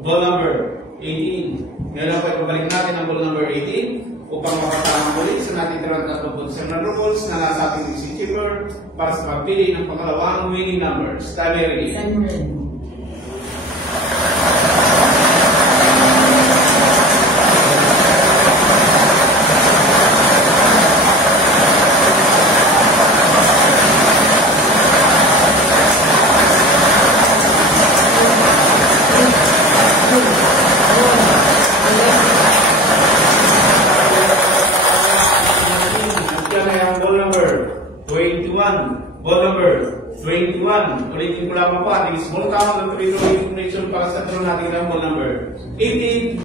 ball number 18. Ngayon lang po, ibabalik natin ang ball number 18 upang mapasalamat ulit sa natitirahan at pagpunta ng rules na nasa ating mixing chamber para sa pagpili ng pangalawang winning numbers. Time ready. Ball number 21. Ulitin ko lamang po ating small count ng 3 information para sa draw natin ng ball number 18.